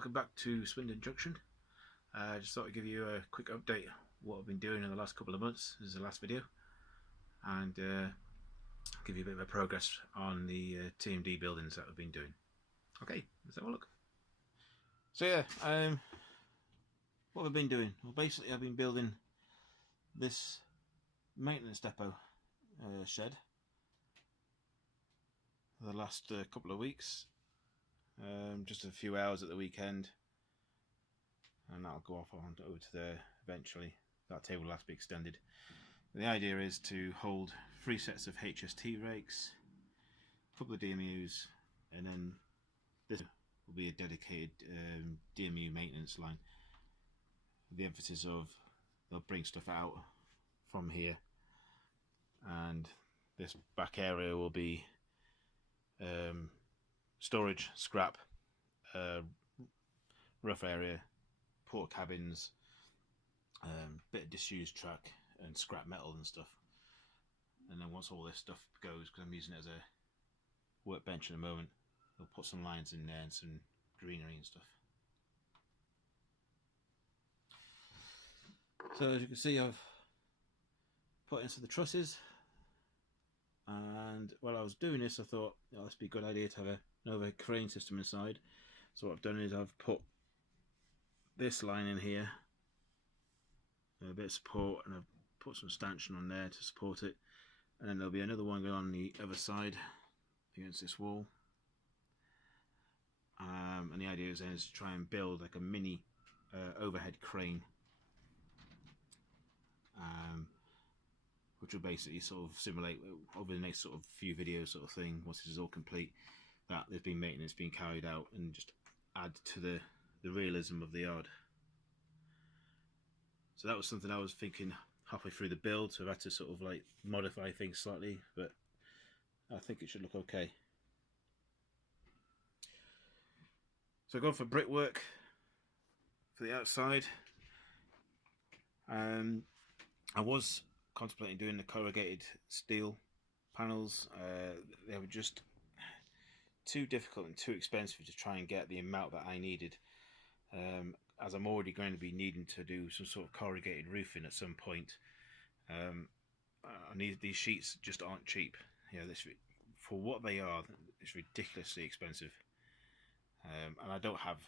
welcome back to Swindon Junction. Just thought I'd give you a quick update of what I've been doing in the last couple of months. This is the last video, and give you a bit of a progress on the TMD buildings that I've been doing. Okay, let's have a look. So yeah, what I've been doing? Well, basically I've been building this maintenance depot shed for the last couple of weeks. Just a few hours at the weekend, and that'll go off on over to there eventually. That table will have to be extended. The idea is to hold 3 sets of HST rakes, a couple of DMUs, and then this will be a dedicated DMU maintenance line. The emphasis of they'll bring stuff out from here, and this back area will be storage, scrap, rough area, port cabins, bit of disused track and scrap metal and stuff. And then once all this stuff goes, because I'm using it as a workbench at the moment, I'll put some lines in there and some greenery and stuff. So as you can see, I've put in some of the trusses, and while I was doing this I thought, oh, this would be a good idea to have another crane system inside. So what I've done is I've put this line in here, a bit of support, and I've put some stanchion on there to support it, and then there'll be another one going on the other side against this wall. And the idea is then to try and build like a mini overhead crane, which will basically sort of simulate over the next sort of few videos sort of thing, once this is all complete, that there's been maintenance being carried out, and just add to the realism of the yard. So that was something I was thinking halfway through the build, so I've had to sort of like modify things slightly, but I think it should look okay. So I've gone for brickwork for the outside. I was contemplating doing the corrugated steel panels. They were just too difficult and too expensive to try and get the amount that I needed, as I'm already going to be needing to do some sort of corrugated roofing at some point. These sheets just aren't cheap. You know, for what they are, it's ridiculously expensive, and I don't have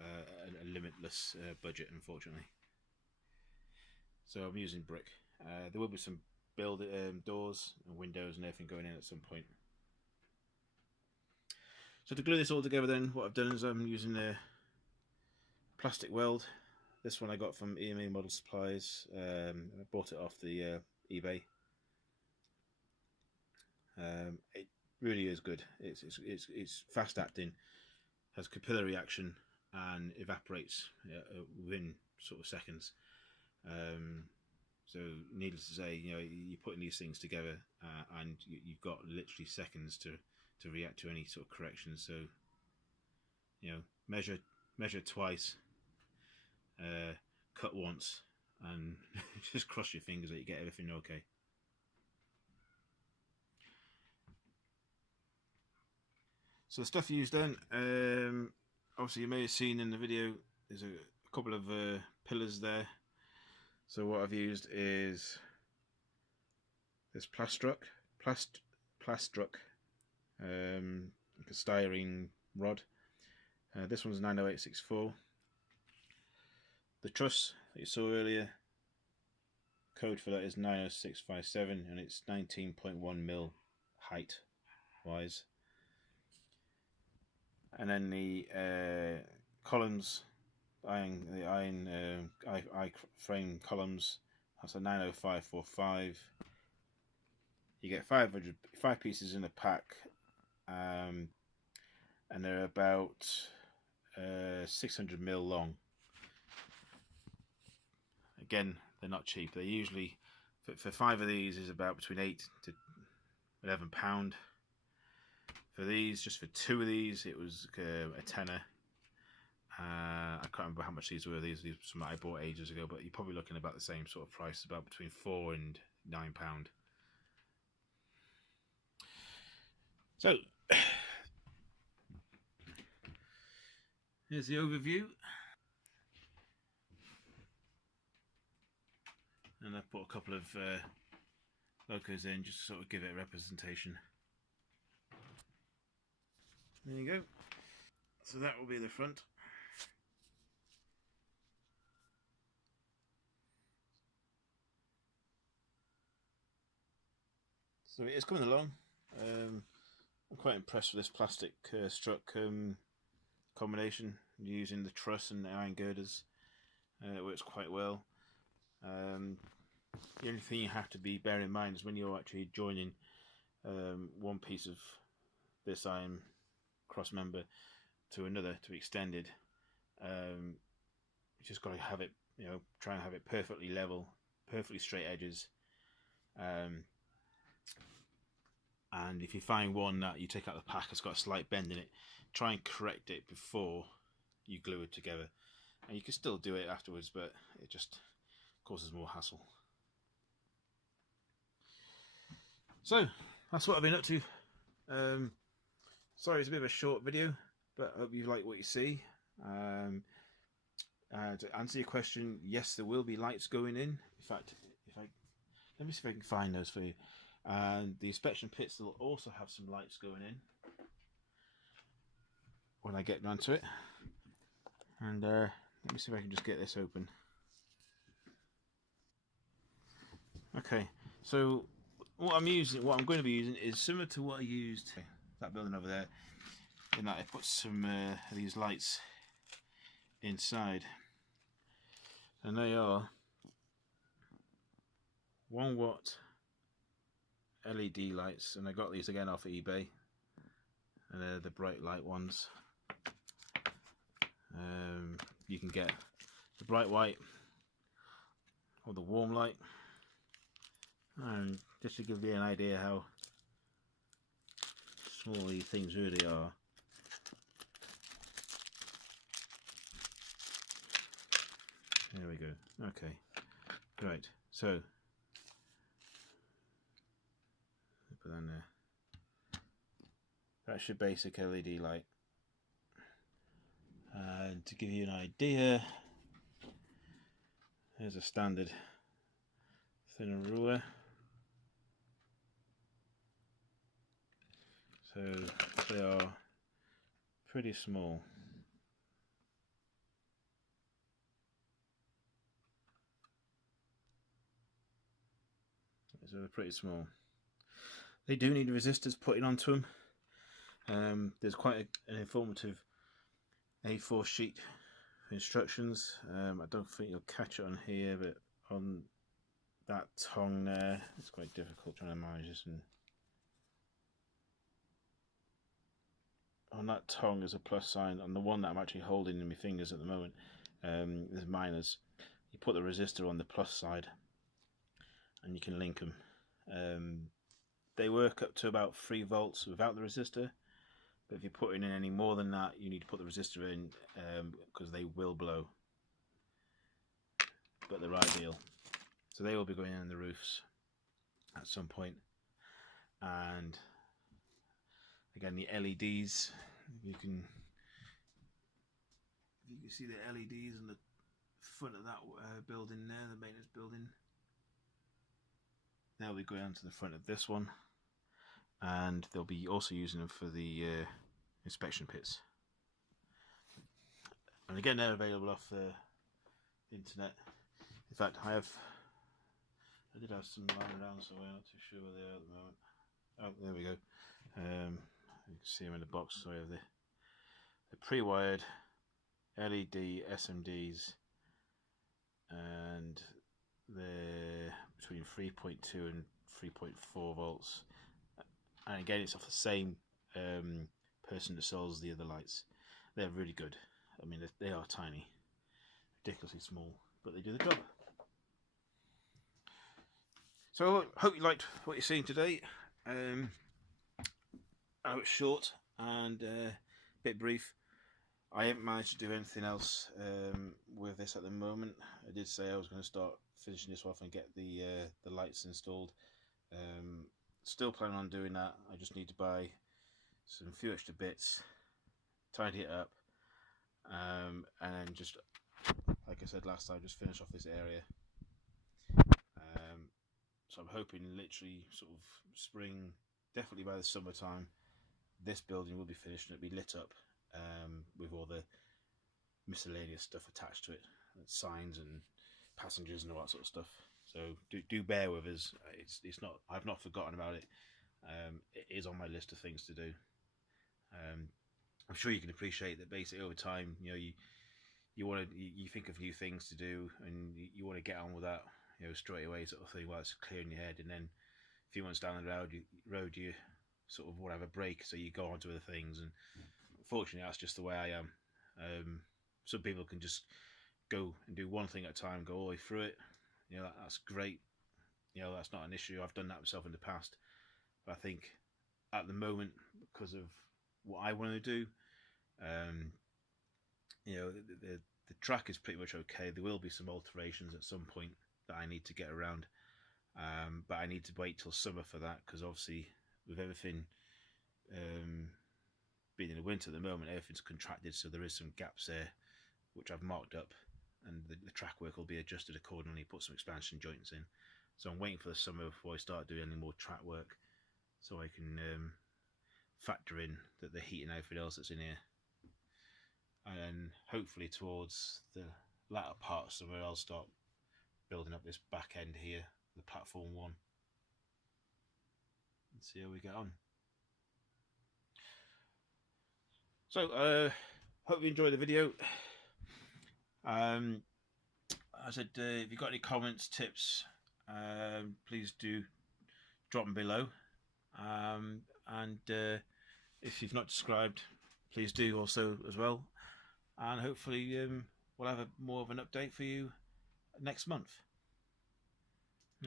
a limitless budget, unfortunately. So I'm using brick. There will be some doors and windows and everything going in at some point. So to glue this all together then, what I've done is I'm using a plastic weld. This one I got from EMA Model Supplies. I bought it off the eBay. It really is good. It's fast acting, has capillary action, and evaporates within sort of seconds. So needless to say, you know, you're putting these things together, and you've got literally seconds to react to any sort of corrections. So, you know, measure twice, cut once, and just cross your fingers that you get everything okay. So the stuff used then, obviously you may have seen in the video, there's a couple of pillars there. So what I've used is this plastruck, like a styrene rod. This one's 90864. The truss that you saw earlier, code for that is 90657, and it's 19.1mm height wise. And then the columns, the iron I-frame columns, that's a 90545. You get 5 pieces in a pack, and they're about 600mm long. Again, they're not cheap. They're usually, for 5 of these, is about between £8 to £11. For these, just for 2 of these, it was a tenner. I can't remember how much these were. These were some that I bought ages ago, but you're probably looking about the same sort of price, about between £4 and £9. So Here's the overview. And I've put a couple of logos in just to sort of give it a representation. There you go. So that will be the front. So it is coming along. I'm quite impressed with this plastic strut combination using the truss and the iron girders. It works quite well. The only thing you have to bear in mind is when you're actually joining one piece of this iron cross member to another to be extended, you just got to have it, try and have it perfectly level, perfectly straight edges. And if you find one that you take out of the pack has got a slight bend in it, try and correct it before you glue it together. And you can still do it afterwards, but it just causes more hassle. So that's what I've been up to. Sorry it's a bit of a short video, but I hope you like what you see. To answer your question, yes, there will be lights going in. In fact, let me see if I can find those for you. And the inspection pits will also have some lights going in when I get down to it. And let me see if I can just get this open. Okay, so what I'm going to be using is similar to what I used that building over there, in that I put some of these lights inside, and they are 1 watt LED lights, and I got these again off eBay, and they're the bright light ones. You can get the bright white or the warm light, and just to give you an idea how small these things really are. There we go. Okay, right, so put that in there. That's your basic LED light. And to give you an idea, here's a standard thinner ruler. So they are pretty small. So they're pretty small. They do need resistors putting onto them. There's quite an informative A4 sheet for instructions. I don't think you'll catch it on here, but on that tongue there, it's quite difficult trying to manage this. And on that tongue is a plus sign. On the one that I'm actually holding in my fingers at the moment, there's minus. You put the resistor on the plus side, and you can link them. They work up to about 3 volts without the resistor, but if you're putting in any more than that, you need to put the resistor in, because they will blow. But they're ideal. So they will be going in the roofs at some point. And again, the LEDs, you can see the LEDs on the front of that building there, the maintenance building. They'll be going onto the front of this one, and they'll be also using them for the inspection pits. And again, they're available off the internet. In fact, I did have some lying around, so I'm not too sure where they are at the moment. Oh, there we go. You can see them in the box. So we have the pre-wired LED SMDs, and they're between 3.2 and 3.4 volts. And again, it's off the same person that sells the other lights. They're really good. I mean, they are tiny, ridiculously small, but they do the job. So I hope you liked what you're seeing today. I know it's short and a bit brief. I haven't managed to do anything else with this at the moment. I did say I was going to start finishing this off and get the lights installed. Still planning on doing that. I just need to buy some few extra bits, tidy it up, and then just, like I said last time, just finish off this area. So I'm hoping literally sort of spring, definitely by the summertime, this building will be finished and it'll be lit up with all the miscellaneous stuff attached to it, signs and passengers and all that sort of stuff. So do bear with us. It's not, I've not forgotten about it. It is on my list of things to do. I'm sure you can appreciate that basically over time, you know, you think of new things to do and you want to get on with that, you know, straight away sort of thing while it's clear in your head, and then a few months down the road you sort of want to have a break, so you go on to other things, and unfortunately that's just the way I am. Some people can just go and do one thing at a time, go all the way through it. You know, that's great. You know, that's not an issue. I've done that myself in the past. But I think at the moment, because of what I want to do, you know, the track is pretty much okay. There will be some alterations at some point that I need to get around. But I need to wait till summer for that, because obviously with everything being in the winter at the moment, everything's contracted, so there is some gaps there which I've marked up, and the track work will be adjusted accordingly, put some expansion joints in. So I'm waiting for the summer before I start doing any more track work, so I can factor in that the heat and everything else that's in here. And then hopefully towards the latter part of summer I'll start building up this back end here, the platform one, and see how we get on. So hope you enjoyed the video. I said, if you've got any comments, tips, please do drop them below. And if you've not subscribed, please do also as well. And hopefully we'll have more of an update for you next month.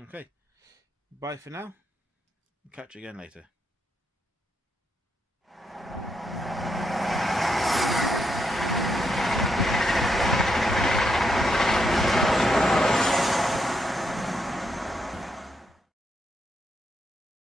Okay, bye for now. Catch you again later.